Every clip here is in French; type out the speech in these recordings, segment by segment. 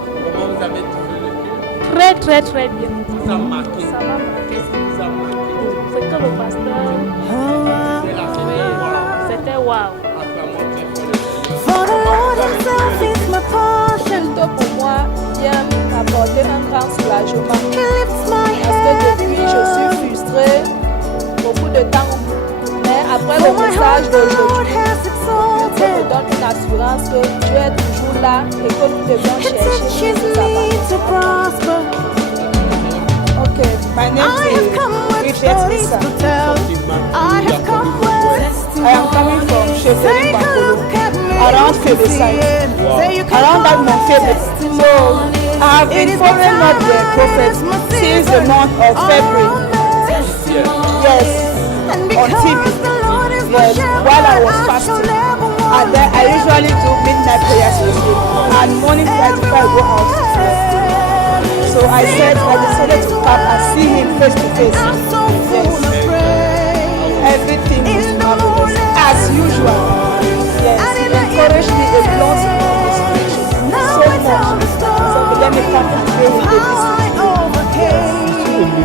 Comment vous avez trouvé le culte? Très, très, très bien. Vous a marqué. Ça m'a marqué. Qu'est-ce qui vous a marqué? C'est que le pasteur, C'est la c'était waouh. c'était waouh. Acclamons très fort le Seigneur. For the Lord himself is my portion. Plutôt pour moi, vient m'apporter un grand soulagement. He lifts my Parce que depuis, je head. suis frustrée beaucoup de temps. Mais après For le my message heart the Lord d'aujourd'hui, has Dieu me exalted. donne une assurance que Dieu est toujours là et que nous devons He chercher teaches plus sa me to prosper. Okay, my name I have is come with Bridget stories Issa. to tell. I have come with I am coming from Chevrolet Take a Bankolo, look at me. around You can Febe see side. it. Say you can Around that call Mount my Febe. testimony. So I have It been is following my up the prophet time, my since the season. month of February. All my Yes, And on because TV. the Lord is my Yes, shepherd, while I was I shall fasting. never want. And then I usually do midnight prayers with him. And morning prayer before I go out to pray. So I said I decided to come and see him face to face. I'm so full of praise. Everything was In the marvelous morning. as usual. Yes, And he in the encouraged me a evening. lot in his preaching. Now So I tell much. the story So let me come and pray with how you this I evening. overcame.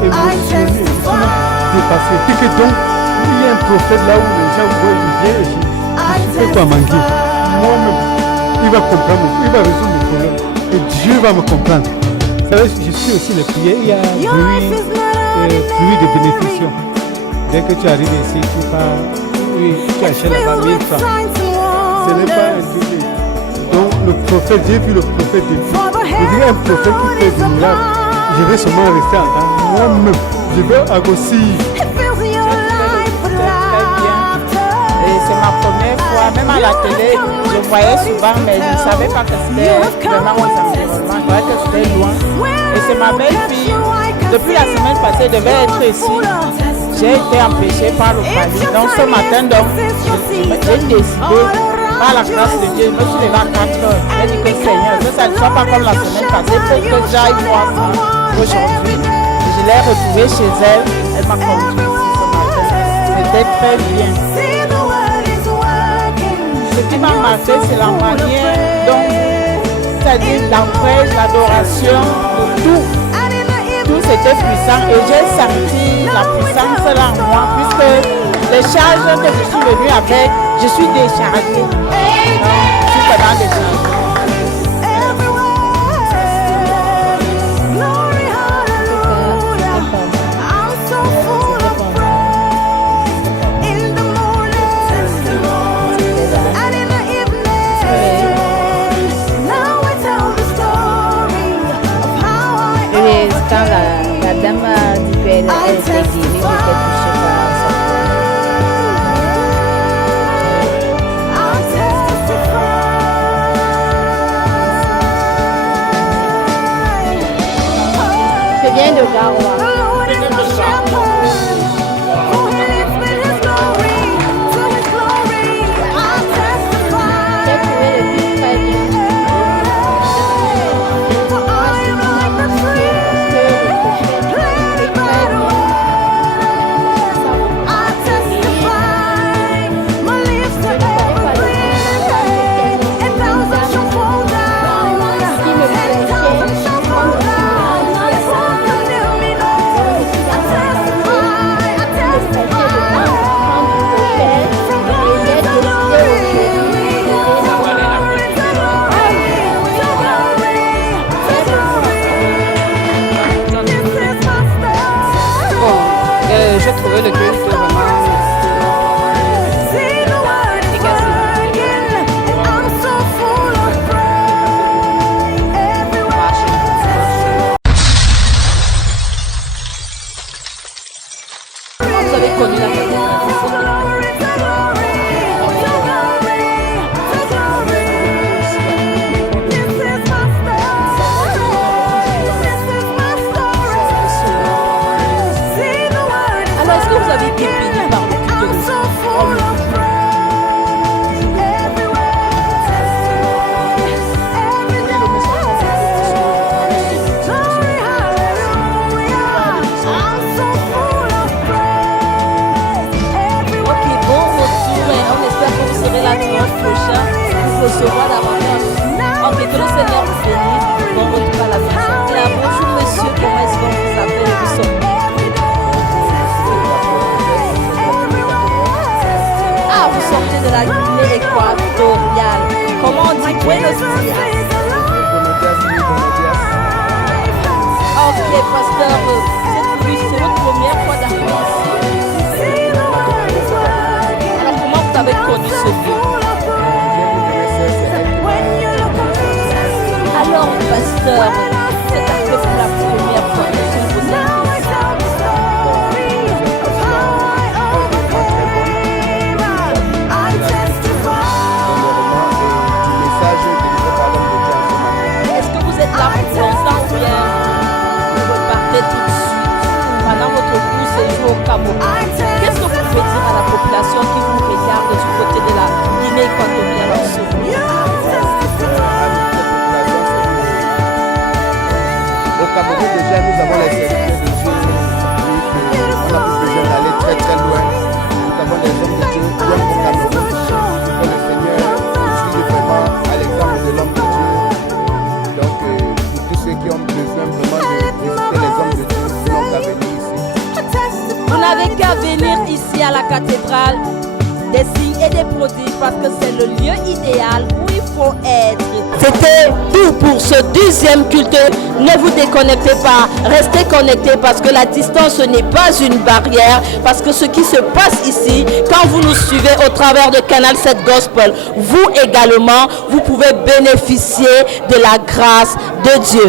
I Émotionné, testify. dépassé. Et que donc, il y a un prophète là où les gens voient, il vient et je ne peux pas manquer. Moi-même, il va comprendre, il va résoudre mon problème. Et Dieu va me comprendre. Vous savez, je suis aussi les prières, il y a Your life is pluie de not bénédictions. ordinary. Dès que tu arrives ici, tu pars, oui, tu achètes là-bas Filled 1000 with francs. signs Ce and n'est pas un wonders. truc. Donc, le prophète, j'ai vu le prophète depuis. For the Je dirais un hand of prophète God qui fait is du miracle. Je vais seulement rester en temps. Moi-même, je vais agosser. It fills your life with laughter. Et c'est ma première fois, même à la télé, je voyais souvent, mais je ne savais pas que c'était vraiment aux environnements. Je croyais que c'était loin. Et c'est ma belle-fille. Depuis la semaine passée, elle devait être ici. J'ai été empêchée par le palier. Donc ce matin, j'ai décidé, par la grâce de Dieu, je me suis levée à 4 heures. J'ai dit que Seigneur, que ça ne soit pas comme la semaine passée, il faut que j'aille voir ça aujourd'hui. Et je l'ai retrouvée chez elle. Elle m'a conduit ici ce matin. C'était très bien. See the word is working. Ce qui m'a marqué, c'est la manière dont, c'est-à-dire la praise, l'adoration, tout. And in the Tout c'était puissant et j'ai senti la puissance là en moi puisque les charges que je suis venue avec, je suis déchargée. Je suis vraiment déchargée. Glory, hallelujah. I'm so full of praise. In the morning, testimony. And in the evening, now I tell the story of how I Et quand la dame a dit qu'elle était guérie, j'étais touchée par ça. I'll testify. Je viens de Garoua. The Lord is my shepherd. For he leads me his glory, to his glory. I'll testify. J'ai trouvé le but très bien. For I am like the tree planted by the waters. I'll testify. My leaves are evergreen. 1,000 shall fall down. 10,000 shall fall down. It won't condemn me, no. Buenos dias. Ok, pasteur, c'est votre première fois d'arriver ici. Alors, comment vous avez connu ce lieu? Alors, pasteur, vous êtes arrivé pour la première fois. Quels sont vos Est-ce que vous êtes là pour longtemps ou bien vous repartez tout de suite pendant votre court séjour au Cameroun? Qu'est-ce que vous pouvez dire à la population qui vous regarde du côté de la Guinée équatoriale en ce moment? Au Cameroun, déjà, nous avons les services de Dieu. On n'a plus besoin d'aller très très loin. Nous avons des hommes de Dieu loin au Cameroun. Que le Seigneur utilise vraiment à l'exemple de l'homme de Dieu. Donc, pour tous ceux qui ont besoin vraiment de visiter les hommes de Dieu, ils n'ont qu'à venir ici. Vous n'avez qu'à venir ici à la cathédrale des signes et des prodiges parce que c'est le lieu idéal où il faut être. C'était tout pour ce 10e culte. Ne vous déconnectez pas, restez connectés parce que la distance n'est pas une barrière. Parce que ce qui se passe ici, quand vous nous suivez au travers de Canal 7 Gospel, vous également, vous pouvez bénéficier de la grâce de Dieu.